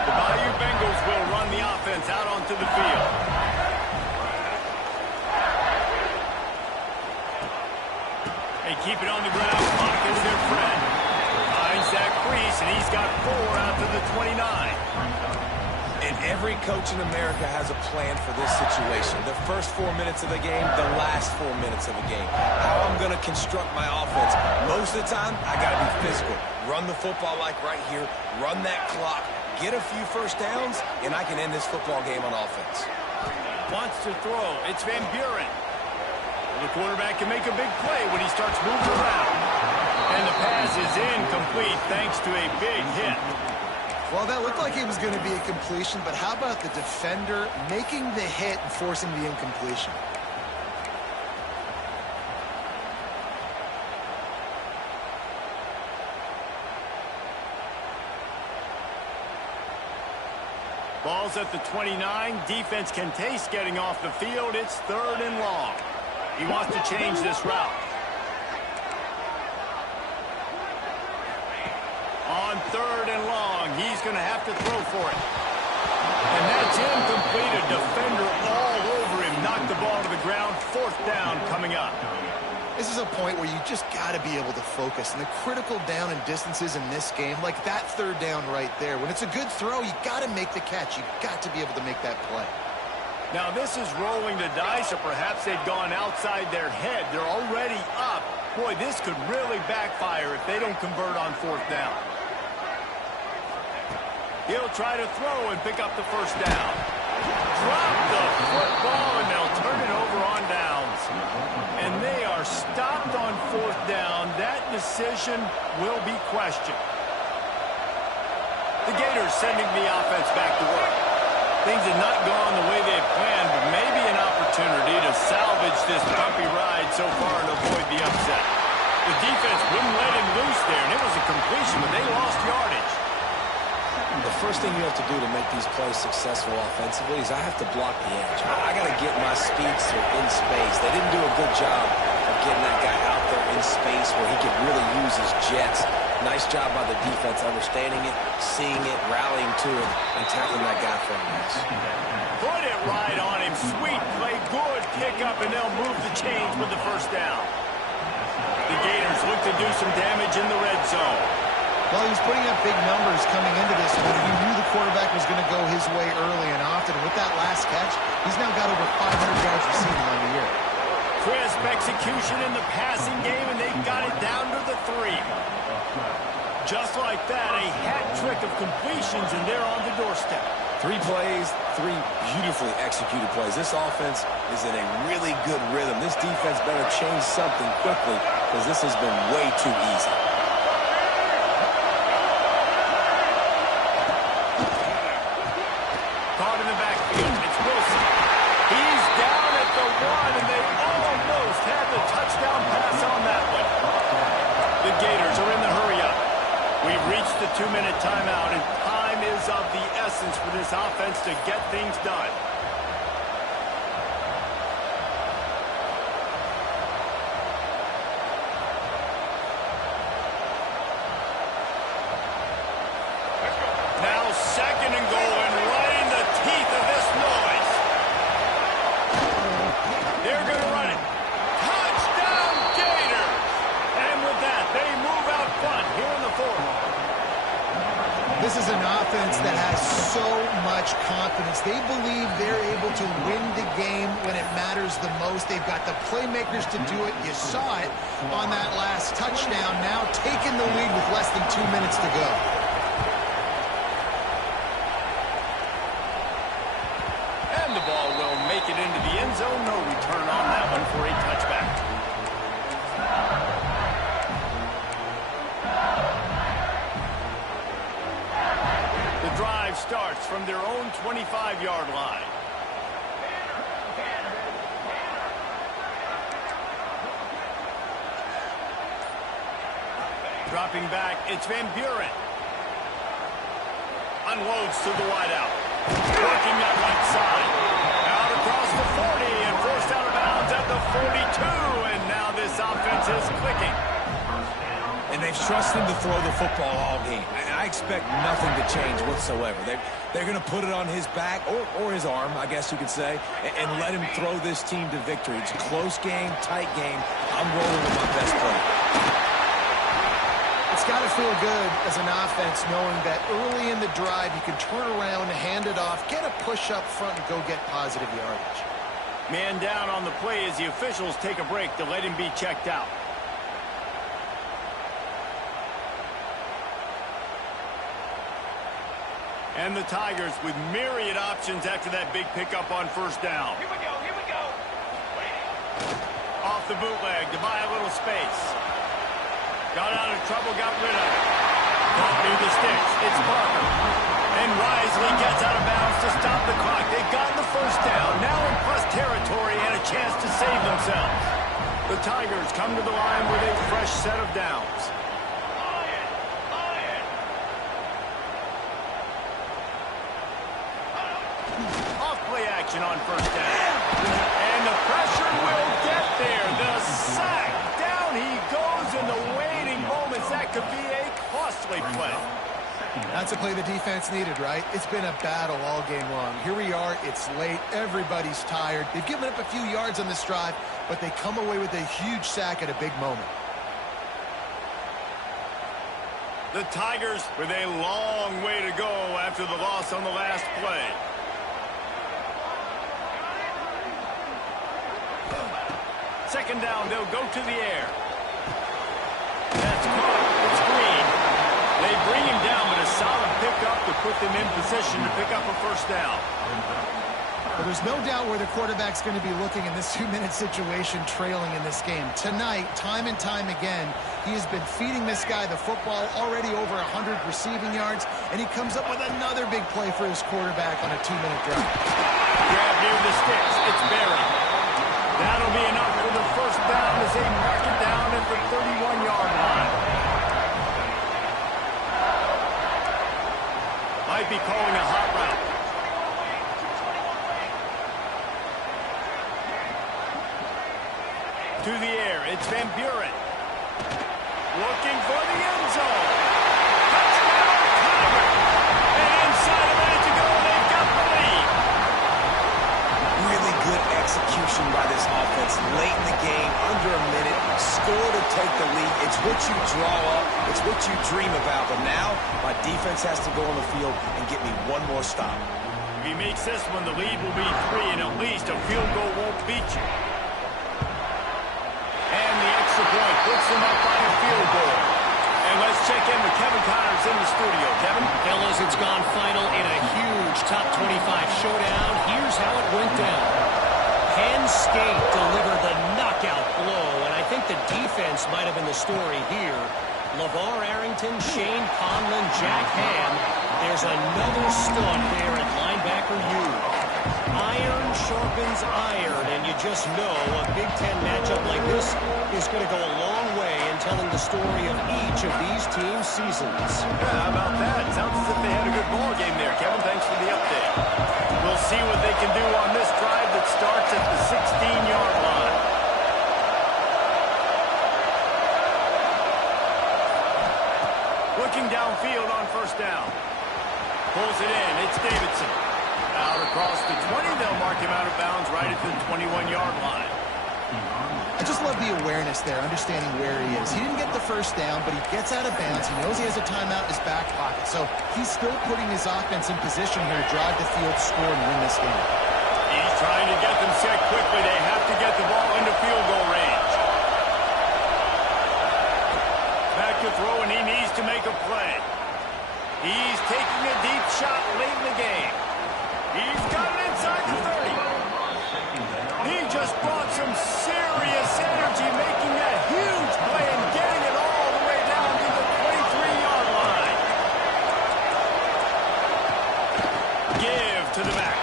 The Bayou Bengals will run the offense out onto the field. They keep it on the ground. Clock is their friend. Finds that crease, and he's got 4 out to the 29. And every coach in America has a plan for this situation. The first 4 minutes of the game, the last 4 minutes of the game. How I'm going to construct my offense. Most of the time, I got to be physical. Run the football like right here. Run that clock. Get a few first downs, and I can end this football game on offense. Wants to throw. It's Van Buren. The quarterback can make a big play when he starts moving around. And the pass is incomplete thanks to a big hit. Well, that looked like it was going to be a completion, but how about the defender making the hit and forcing the incompletion? Ball's at the 29. Defense can taste getting off the field. It's 3rd and long. He wants to change this route. On 3rd and long, he's going to have to throw for it. And that's incomplete. A defender all over him. Knocked the ball to the ground. 4th down coming up. This is a point where you just got to be able to focus. And the critical down and distances in this game, like that 3rd down right there. When it's a good throw, you got to make the catch. You got to be able to make that play. Now, this is rolling the dice, or perhaps they've gone outside their head. They're already up. Boy, this could really backfire if they don't convert on 4th down. He'll try to throw and pick up the 1st down. Drop the football, and they'll turn it over on downs. And they are stopped on 4th down. That decision will be questioned. The Gators sending the offense back to work. Things have not gone the way they had planned, but maybe an opportunity to salvage this bumpy ride so far and avoid the upset. The defense wouldn't let him loose there, and it was a completion, but they lost yardage. The first thing you have to do to make these plays successful offensively is I have to block the edge. I got to get my speedster in space. They didn't do a good job of getting that guy out there in space where he could really use his jets. Nice job by the defense understanding it, seeing it, rallying to it, and tackling that guy for a miss. Put it right on him. Sweet play, good pickup, and they'll move the chains with the first down. The Gators look to do some damage in the red zone. Well, he was putting up big numbers coming into this one. He knew the quarterback was going to go his way early and often. And with that last catch, he's now got over 500 yards receiving on the year. Crisp execution in the passing game, and they've got it down to the 3. Just like that, a hat trick of completions, and they're on the doorstep. 3 plays, 3 beautifully executed plays. This offense is in a really good rhythm. This defense better change something quickly because this has been way too easy. Caught in the backfield. It's Wilson. He's down at the 1, and they almost had the touchdown pass on that one. The Gators are in the hurry-up. We've reached the 2-minute timeout, and time is of the essence for this offense to get things done. Now 2nd and goal, and right in the teeth of this noise. They're going to run it. Touchdown, Gators! And with that, they move out front here in the 4th. This is an offense that has so much confidence. They believe they're able to win the game when it matters the most. They've got the playmakers to do it. You saw it on that last touchdown. Now taking the lead with less than 2 minutes to go. And the ball will make it into the end zone. No return on that one for a touchback. The drive starts from their own 25-yard line. Dropping back, it's Van Buren. Unloads to the wideout. Working that right side. Out across the 40 and forced out of bounds at the 42. And now this offense is clicking. And they've trusted him to throw the football all game. I expect nothing to change whatsoever. They're going to put it on his back, or his arm, I guess you could say, and let him throw this team to victory. It's a close game, tight game. I'm rolling with my best player. It's got to feel good as an offense knowing that early in the drive you can turn around, hand it off, get a push up front, and go get positive yardage. Man down on the play as the officials take a break to let him be checked out. And the Tigers with myriad options after that big pickup on first down. Here we go, here we go. Off the bootleg to buy a little space. Got out of trouble, got rid of it. Caught near the sticks. It's Parker. And wisely gets out of bounds to stop the clock. They've gotten the first down. Now in plus territory and a chance to save themselves. The Tigers come to the line with a fresh set of downs. Off-play action on first down. And the pressure will get there. The sack. Down he goes in the waiting moments. That could be a costly play. That's a play the defense needed, right? It's been a battle all game long. Here we are. It's late. Everybody's tired. They've given up a few yards on this drive, but they come away with a huge sack at a big moment. The Tigers with a long way to go after the loss on the last play. Second down, they'll go to the air. That's caught. It's Green. They bring him down, but a solid pickup to put them in position to pick up a first down. Well, there's no doubt where the quarterback's going to be looking in this 2-minute situation, trailing in this game. Tonight, time and time again, he has been feeding this guy the football, already over 100 receiving yards, and he comes up with another big play for his quarterback on a 2-minute drive. Grab near the sticks. It's Barry. That'll be enough for the first down as they mark it down at the 31-yard line. Might be calling a hot route. To the air, it's Van Buren. Looking for the end zone. Touchdown, covered. And inside a minute to go, they've got the lead. Really good execution by this offense. Late in the game, under a minute, score to take the lead. It's what you draw up. It's what you dream about. But now, my defense has to go on the field and get me one more stop. If he makes this one, the lead will be 3, and at least a field goal won't beat you. And the extra point puts them up by a field goal. And let's check in with Kevin Connors in the studio. Kevin? Fellas, it's gone final in a huge top 25 showdown. Here's how it went down. Penn State delivered the knockout blow, and I think the defense might have been the story here. LeVar Arrington, Shane Conlon, Jack Ham. There's another stud there at linebacker U. Iron sharpens iron, and you just know a Big Ten matchup like this is going to go a long way in telling the story of each of these teams' seasons. Yeah, how about that? Sounds as if they had a good ball game there, Kevin. Thanks for the update. We'll see what they can do on this drive that starts at the 16-yard line. Looking downfield on first down. Pulls it in. It's Davidson. Out across the 20. They'll mark him out of bounds right at the 21-yard line. I just love the awareness there, understanding where he is. He didn't get the first down, but he gets out of bounds. He knows he has a timeout in his back pocket. So he's still putting his offense in position here to drive the field, score, and win this game. He's trying to get them set quickly. They have to get the ball into field goal range. Back to throw, and he needs to make a play. He's taking a deep shot late in the game. He's got it inside the 30. He just brought some serious energy, making that huge play and getting it all the way down to the 23-yard line. Give to the back.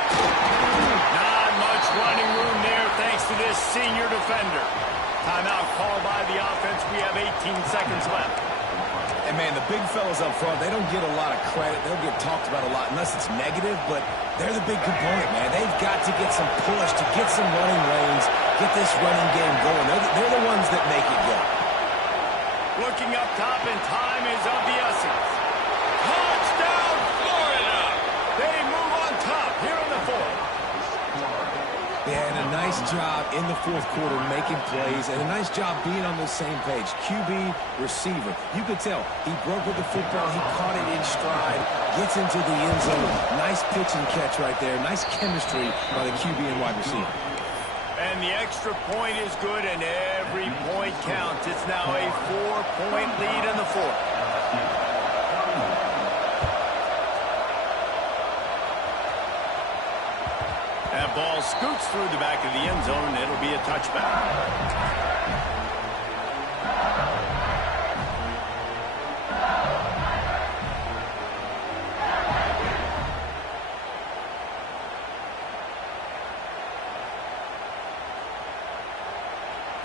Not much running room there thanks to this senior defender. Timeout called by the offense. We have 18 seconds left. And, man, the big fellas up front, they don't get a lot of credit. They don't get talked about a lot unless it's negative, but they're the big component, man. They've got to get some push, to get some running lanes, get this running game going. They're the ones that make it go. Looking up top, and time is of the essence. Touchdown, Florida! They move on top here in the fourth. They had a nice job in the fourth quarter making plays and a nice job being on the same page. QB, receiver. You could tell he broke with the football. He caught it in stride, gets into the end zone. Nice pitch and catch right there. Nice chemistry by the QB and wide receiver. And the extra point is good, and every point counts. It's now a 4-point lead in the fourth. That ball scoots through the back of the end zone, and it'll be a touchback.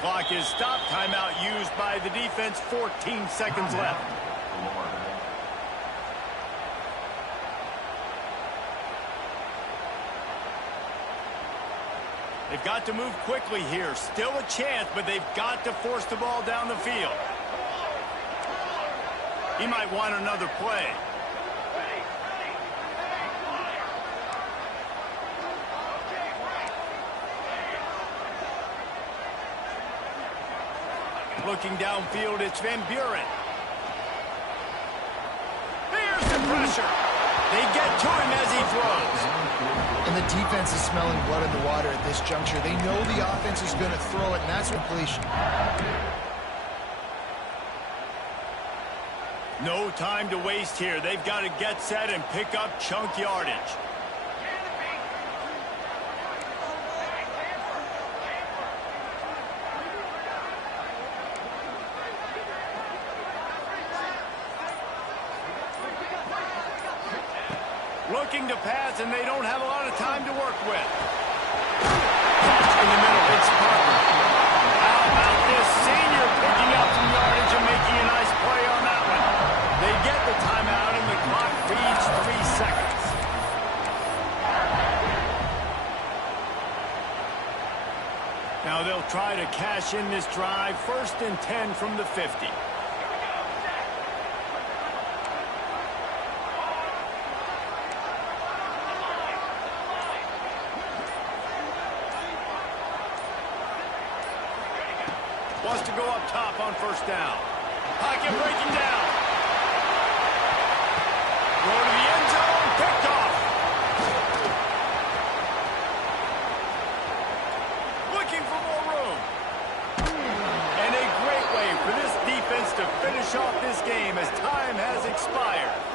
Clock is stopped. Timeout used by the defense. 14 seconds left. They've got to move quickly here. Still a chance, but they've got to force the ball down the field. He might want another play. Looking downfield, it's Van Buren. There's the pressure. They get to him as he throws. And the defense is smelling blood in the water at this juncture. They know the offense is going to throw it, and that's completion. No time to waste here. They've got to get set and pick up chunk yardage. Looking to pass, and they don't have a lot of time to work with. In the middle, it's Parker. How about this senior picking up some yards? to cash in this drive. 1st and 10 from the 50. Wants to go up top on 1st down. Pocket breaking down. Throw to the end zone. Picked off. Looking for more room. And a great way for this defense to finish off this game as time has expired.